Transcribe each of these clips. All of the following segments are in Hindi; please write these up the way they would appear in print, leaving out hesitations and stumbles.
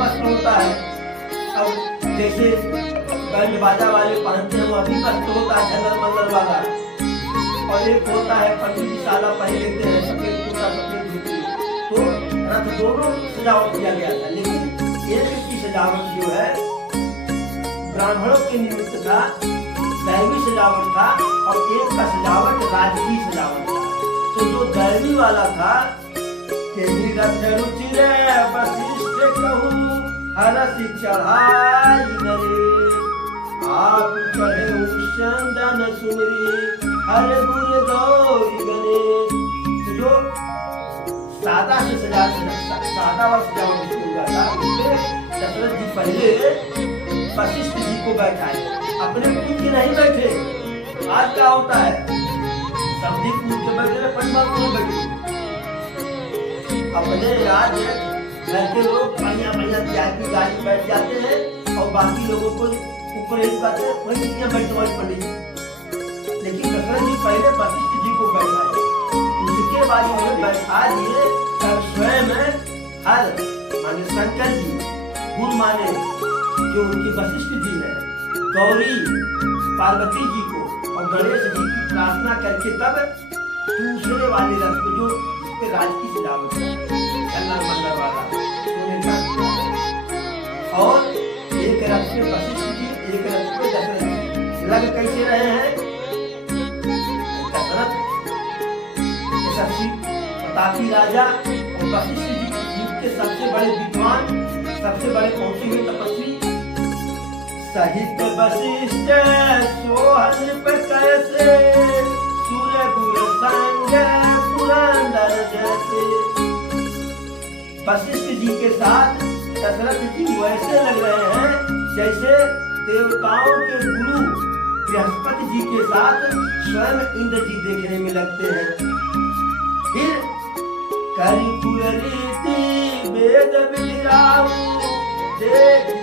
वस्त्र होता है। अब जैसे बैंड बाजा वाले पहनते हैं वो अभी वस्त्र होता है झल्लर मल्लर वाला, और एक होता है पंडित जी साला पहन लेते हैं सफेद कुर्ता सफेद धोती। तो रथ दोनों सजावट किया गया था, लेकिन एक की सजावट जो है ब्राह्मणों के निमित्त का दैवी सजावट था, और एक का सजावट राजकीय सजावट था। तो जो दैवी वाला था रथ रुचिर वशिष्ठ कहूँ हरसि चढ़ाई नरे, आप चढ़े चंदन सुमरी हर गुण गौरी गणेश। तो जो सादा से सादा व सजावट हुआ था, दशरथ जी पहले वशिष्ठ जी को बैठाए, अपने पूज के नहीं बैठे। आज क्या होता है, सब्जी पूज के बैठे पटवा में बैठे, अपने आज घर के लोग बढ़िया बढ़िया त्याग की गाड़ी बैठ जाते हैं और बाकी लोगों को ऊपर ही कहते हैं वही कितने बैठे वही पंडित जी। लेकिन दशरथ जी पहले वशिष्ठ जी को बैठाए, उसके बाद उन्हें बैठा दिए, तब स्वयं हर माने शंकर जी गुरु माने जो उनके वशिष्ठ जी है, गौरी पार्वती जी को और गणेश जी की प्रार्थना करके तब दूसरे वाले रथ पे जो जिसपे राज की सजावट झल्लर मल्लर वाला सोने का, और एक रथ पे वशिष्ठ जी एक रथ पे दशरथ जी लग कैसे रहे हैं। दशरथ यशस्वी प्रतापी राजा और वशिष्ठ जी युग के सबसे बड़े विद्वान, सबसे बड़े पहुंचे हुए तपस्वी, सहित वशिष्ठ सोहन पे कैसे सूर्य गुरु संग पुरंदर जैसे। वशिष्ठ जी के साथ दशरथ जी वैसे लग रहे हैं जैसे देवताओं के गुरु बृहस्पति जी के साथ स्वयं इंद्र जी देखने में लगते हैं। फिर करिपुर रीति वेद विधिराऊ देख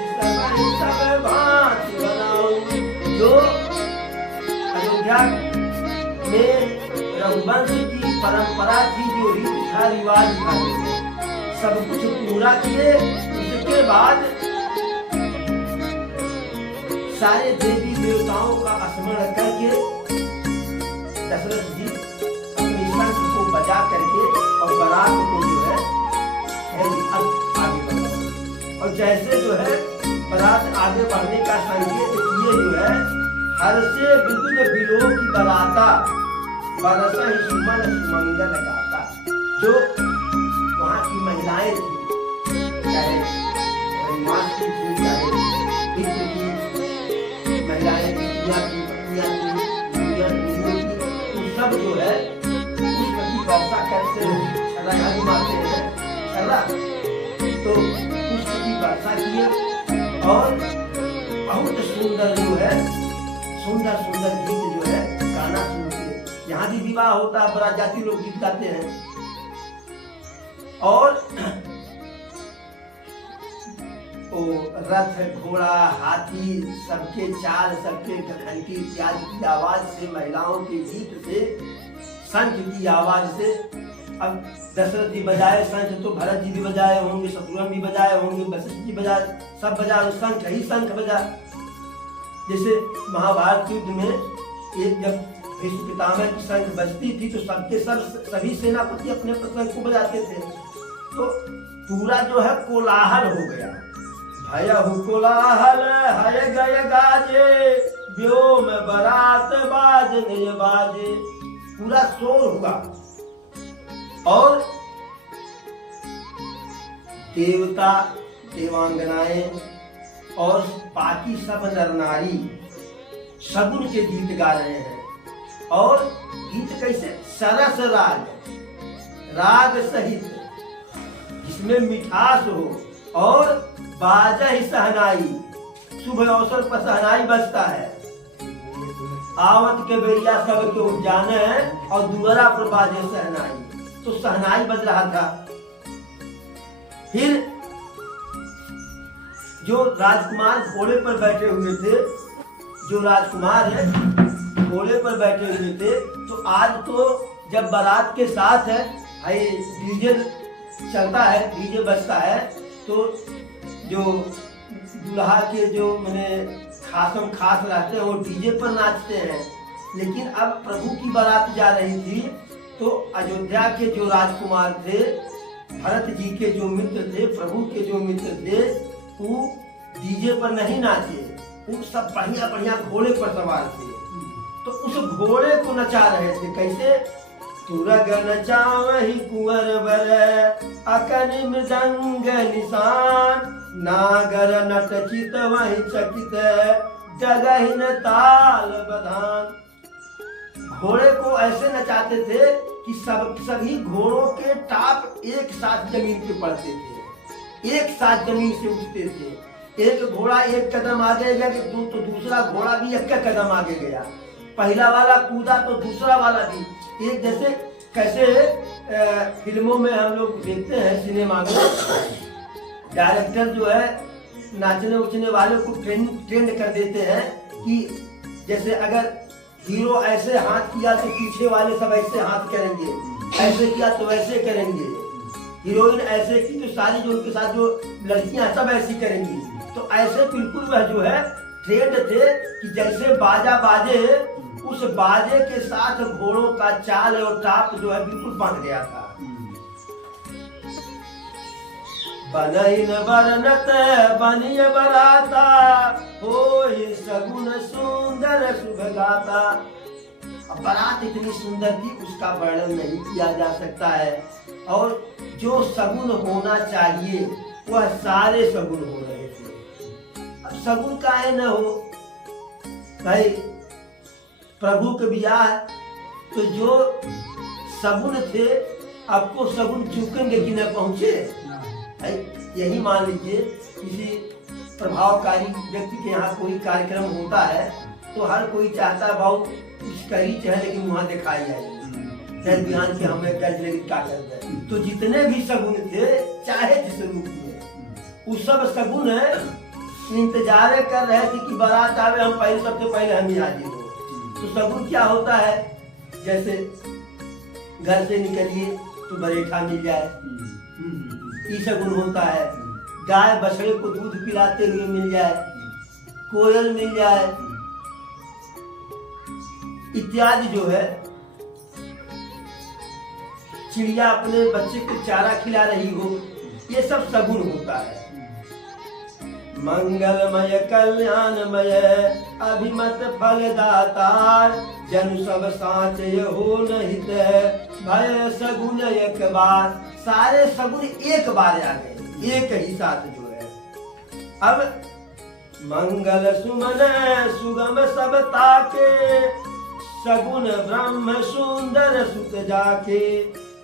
सब भांति बनाऊं। जो अयोध्या में रघुवंश की परंपरा थी, जो रीति था रिवाज था, सब कुछ पूरा किए। उसके बाद सारे देवी देवताओं का स्मरण करके दशरथ जी अपनी शंख को बजा करके और बारात को जो है अब आगे बढ़ाओ। और जैसे जो है बारात आगे बढ़ने का संकेत ये जो है हर से विद्युत बिलो की बराता बरसा ही सुमन सुमंगल गाता। जो वहाँ की महिलाएं थी, चाहे मासी थी, चाहे मित्र की महिलाएं थी, पत्नियां थी, तो सब जो है पुष्प की वर्षा करते छर्रा मारते हैं छर्रा, तो पुष्प की वर्षा किए और बहुत सुंदर जो है सुंदर सुंदर गीत जो है गाना सुनते। यहाँ भी विवाह होता है, बड़ा जाति लोग गीत गाते हैं। और ओ रथ घोड़ा हाथी सबके चाल, सबके घंटी इत्यादि की आवाज से, महिलाओं के गीत से, शंख की आवाज से। अब दशरथ जी बजाए शंख तो भरत जी भी बजाए होंगे, शत्रुघ्न भी बजाए होंगे, वशिष्ठ जी बजाए, सब बजाए, शंख ही शंख बजा। जैसे महाभारत युद्ध में एक जब भीष्म पितामह की शंख बजती थी तो सबके सभी सेनापति अपने शंख को बजाते थे, तो पूरा जो है कोलाहल हो गया। भयहु कोलाहल हय गय गाजे, व्योम बरात बाजने बाजे। पूरा शोर हुआ और देवता देवांगनाएं और बाकी सब नर नारी शगुन के गीत गा रहे हैं। और गीत कैसे? सरस राग सहित, जिसमें मिठास हो और बाजा ही सहनाई। शुभ अवसर पर सहनाई बजता है, आवत के बेरिया सब के जाने और दुआरा पर बाजे सहनाई। तो सहनाई बज रहा था। फिर जो राजकुमार घोड़े पर बैठे हुए थे, जो राजकुमार है घोड़े पर बैठे हुए थे, तो आज तो जब बारात के साथ है डीजे चलता है, डीजे बजता है, तो जो दुल्हा के जो मैंने खासम खास रहते हैं वो डीजे पर नाचते हैं। लेकिन अब प्रभु की बारात जा रही थी तो अयोध्या के जो राजकुमार थे, भरत जी के जो मित्र थे, प्रभु के जो मित्र थे, वो डीजे पर नहीं नाचे, वो सब बढ़िया बढ़िया घोड़े पर सवार थे। तो उस घोड़े को नचा रहे थे। कैसे? तुरग नचावहि कुंवर बर, अकनि मृदंग निशान, नागर नट चित वहि चकित, जगहि न ताल बधान। घोड़े को ऐसे नचाते थे कि सभी घोड़ों के टाप एक साथ जमीन पे पड़ते थे, एक साथ जमीन से उठते थे। एक घोड़ा एक कदम आगे गया तो दूसरा घोड़ा भी एक कदम आगे गया। पहला वाला कूदा तो दूसरा वाला भी एक। जैसे कैसे फिल्मों में हम लोग देखते हैं, सिनेमा में डायरेक्टर जो है नाचने उचने वाले को ट्रेंड कर देते हैं कि जैसे अगर हीरो ऐसे हाथ किया तो पीछे वाले सब ऐसे हाथ करेंगे, ऐसे किया तो वैसे करेंगे। हीरोइन ऐसे की तो सारी जो उनके साथ जो लड़कियां सब ऐसी करेंगी। तो ऐसे बिल्कुल वह जो है ट्रेंड थे कि जैसे बाजा बाजे, उस बाजे के साथ घोड़ों का चाल और टाप जो है बिल्कुल बन गया था। बनइन बरनत बनिय बराता, होई सगुन सुंदर शुभ गाता। अब बारात इतनी सुंदर थी उसका वर्णन नहीं किया जा सकता है। और जो सगुन होना चाहिए वह सारे सगुन हो रहे थे। अब सगुन काहे न हो भाई, प्रभु के ब्याह तो जो सगुन थे आपको सगुन चूकेंगे कि न पहुंचे। यही मान लीजिए किसी प्रभावकारी व्यक्ति के यहाँ कोई कार्यक्रम होता है तो हर कोई चाहता है बहुत कुछ करी चाहे लेकिन वहाँ दिखाई जाएगी, बिहान के हमें कर्ज लेगी क्या करते हैं। तो जितने भी सगुन थे चाहे जिस रूप में, उस सब सगुन इंतजार कर रहे थे कि बारात आवे, हम पहले सबसे पहले हम ही हाजिर हो। तो सगुन क्या होता है? जैसे घर से निकलिए तो बरेठा मिल जाए, ये सगुन होता है। गाय बछड़े को दूध पिलाते हुए मिल जाए, कोयल मिल जाए इत्यादि जो है। चिड़िया अपने बच्चे को चारा खिला रही हो, ये सब सगुन होता है। मंगलमय कल्याणमय अभिमत फलदातार, जन सब साँचे हो निहित, भय सगुन एक बार। सारे सगुन एक बार आ गए, एक ही साथ जो है। अब मंगल सुमन सुगम सब ताके, सगुन ब्रह्म सुंदर सुत जाके,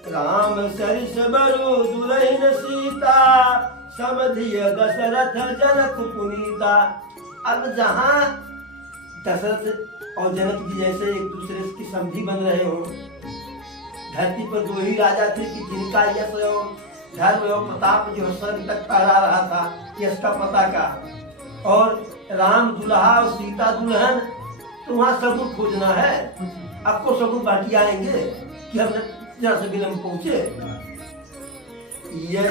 राम सरिस बरु दुलहिन सीता, समधिय दशरथ जनक पुनीता। अब जहाँ दशरथ और जनक जी जैसे एक दूसरे की समधी बन रहे हो, धरती पर दो ही राजा थे कि जिनका यश और धर्म और प्रताप जो स्वर्ग तक फहरा रहा था, यश का पताका। और राम दुल्हा और सीता दुल्हन, तो वहाँ सगुन खोजना है। आपको सगुन बाकी आएंगे कि हम जहाँ से विलम्ब पहुंचे। ये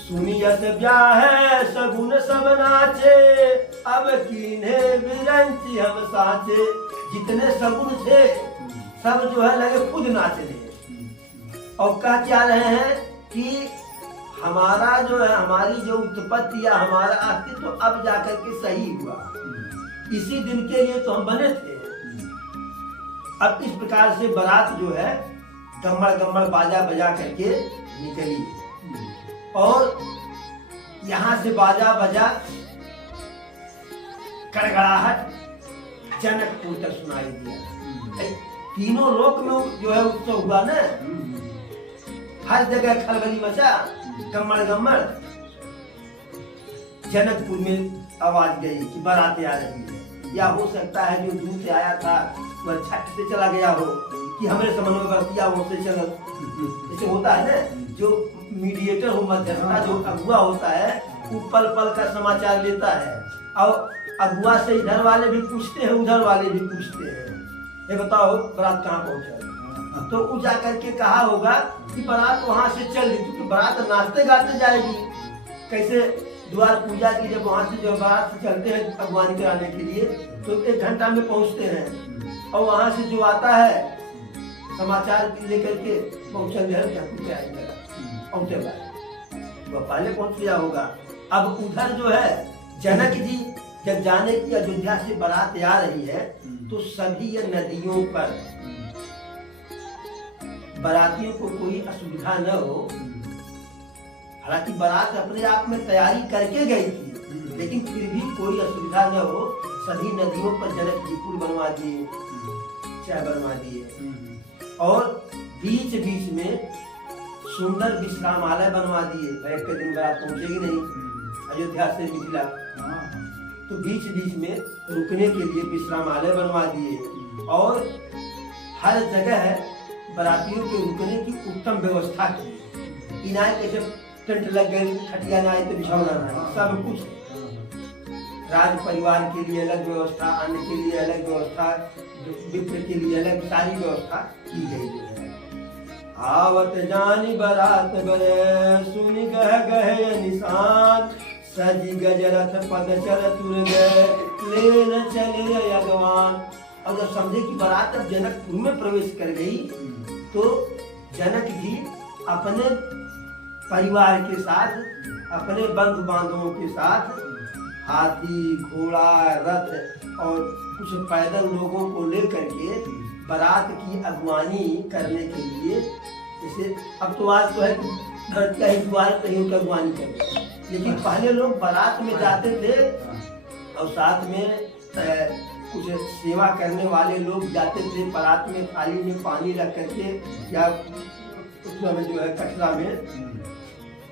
सुनियत ब्याह है सगुन सब नाचे, अब कीन्हे बिरंची हम साचे। जितने सगुन थे सब जो है लगे खुद नाचने। और कह क्या रहे हैं कि हमारा जो है, हमारी जो उत्पत्ति या हमारा अस्तित्व तो अब जाकर के सही हुआ, इसी दिन के लिए तो हम बने थे। अब इस प्रकार से बारात जो है गम्मड़ गम्मड़ बाजा बजा करके निकली। और यहाँ से बाजा बजा कड़गड़ाहट जनकपुर तक सुनाई दिया। तीनों लोक में जो है उत्सव हुआ ना, हर जगह खलबली मचा, गम्मड़ गम्मड़। जनकपुर में आवाज गई कि बारात आ रही है। या हो सकता है जो दूर से आया था वह छठ से चला गया हो कि हमारे समन्वय वर्तिया वो से चल। ऐसे होता है ना, जो मीडिएटर हो, मध्यस्थता जो अगुआ होता है, वो पल पल का समाचार लेता है। और अगुआ से इधर वाले भी पूछते हैं, उधर वाले भी पूछते हैं, ये बताओ बारात कहाँ पहुंचा। तो वो जा करके कहा होगा कि बारात वहां से चल रही, क्योंकि बारात नाचते गाते जाएगी। कैसे द्वार पूजा की जब वहाँ से जो बारात से चलते हैं अगवानी कराने के लिए तो 1 घंटा में पहुँचते हैं और वहाँ से जो आता है समाचार लेकर के पहुँचल है क्या कुछ आएगा और वह पहले पहुँच गया होगा। अब उधर जो है जनक जी जब जाने की अयोध्या से बारात आ रही है तो सभी ये नदियों पर बारातियों को कोई असुविधा न हो, हालांकि बारात अपने आप में तैयारी करके गई थी लेकिन फिर भी कोई असुविधा न हो, सभी नदियों पर जनक जी पुल बनवा दिए, चाय बनवा दिए और बीच बीच में सुंदर विश्रामालय बनवा दिए। एक दिन बारात पहुंचेगी नहीं अयोध्या से मिथिला, तो बीच बीच में रुकने के लिए विश्रामालय बनवा दिए और हर जगह बारातियों के रुकने की उत्तम व्यवस्था की। किनारे कैसे टेंट लग गए, खटिया ना आए तो बिछौना ना, सब कुछ राज परिवार के लिए अलग व्यवस्था, अन्य के लिए अलग व्यवस्था, विप्र के लिए अलग, सारी व्यवस्था की गई है। आवत जानी बारात बरे सुनि गह गहे निशान, सजी गजरथ पद चल तुर गए लेन चले अगवान। और जब समझे कि बारात अब जनकपुर में प्रवेश कर गई तो जनक जी अपने परिवार के साथ, अपने बंधु बांधवों के साथ हाथी, घोड़ा, रथ और कुछ पैदल लोगों को लेकर के बारात की अगवानी करने के लिए, जैसे अब तो आज तो है घर का ही द्वार कहीं उनकी अगवानी करते, लेकिन पहले लोग बारात में जाते थे और साथ में कुछ सेवा करने वाले लोग जाते थे। बारात में थाली में पानी रख करके या उसमें जो है कचरा में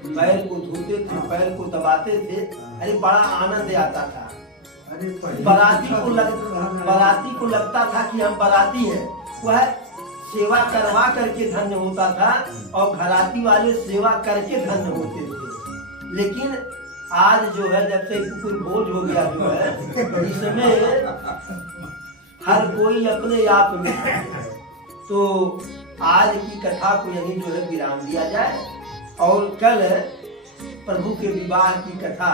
पैर को धोते थे, पैर को दबाते थे। अरे बड़ा आनंद आता था। बाराती को लगता था कि हम बाराती हैं, वह सेवा करवा करके धन्य होता था और घराती वाले सेवा करके धन्य होते थे। लेकिन आज जो है जब से कुकुर बोझ हो गया जो है इसमें हर कोई अपने आप में है। तो आज की कथा को यही जो है विराम दिया जाए और कल प्रभु के विवाह की कथा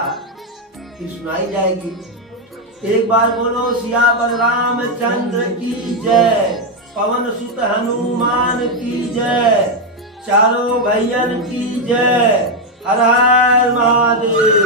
फिर सुनाई जाएगी। एक बार बोलो सियावर रामचंद्र की जय, पवन सुत हनुमान की जय, चारों भैयन की जय, हर हर महादेव।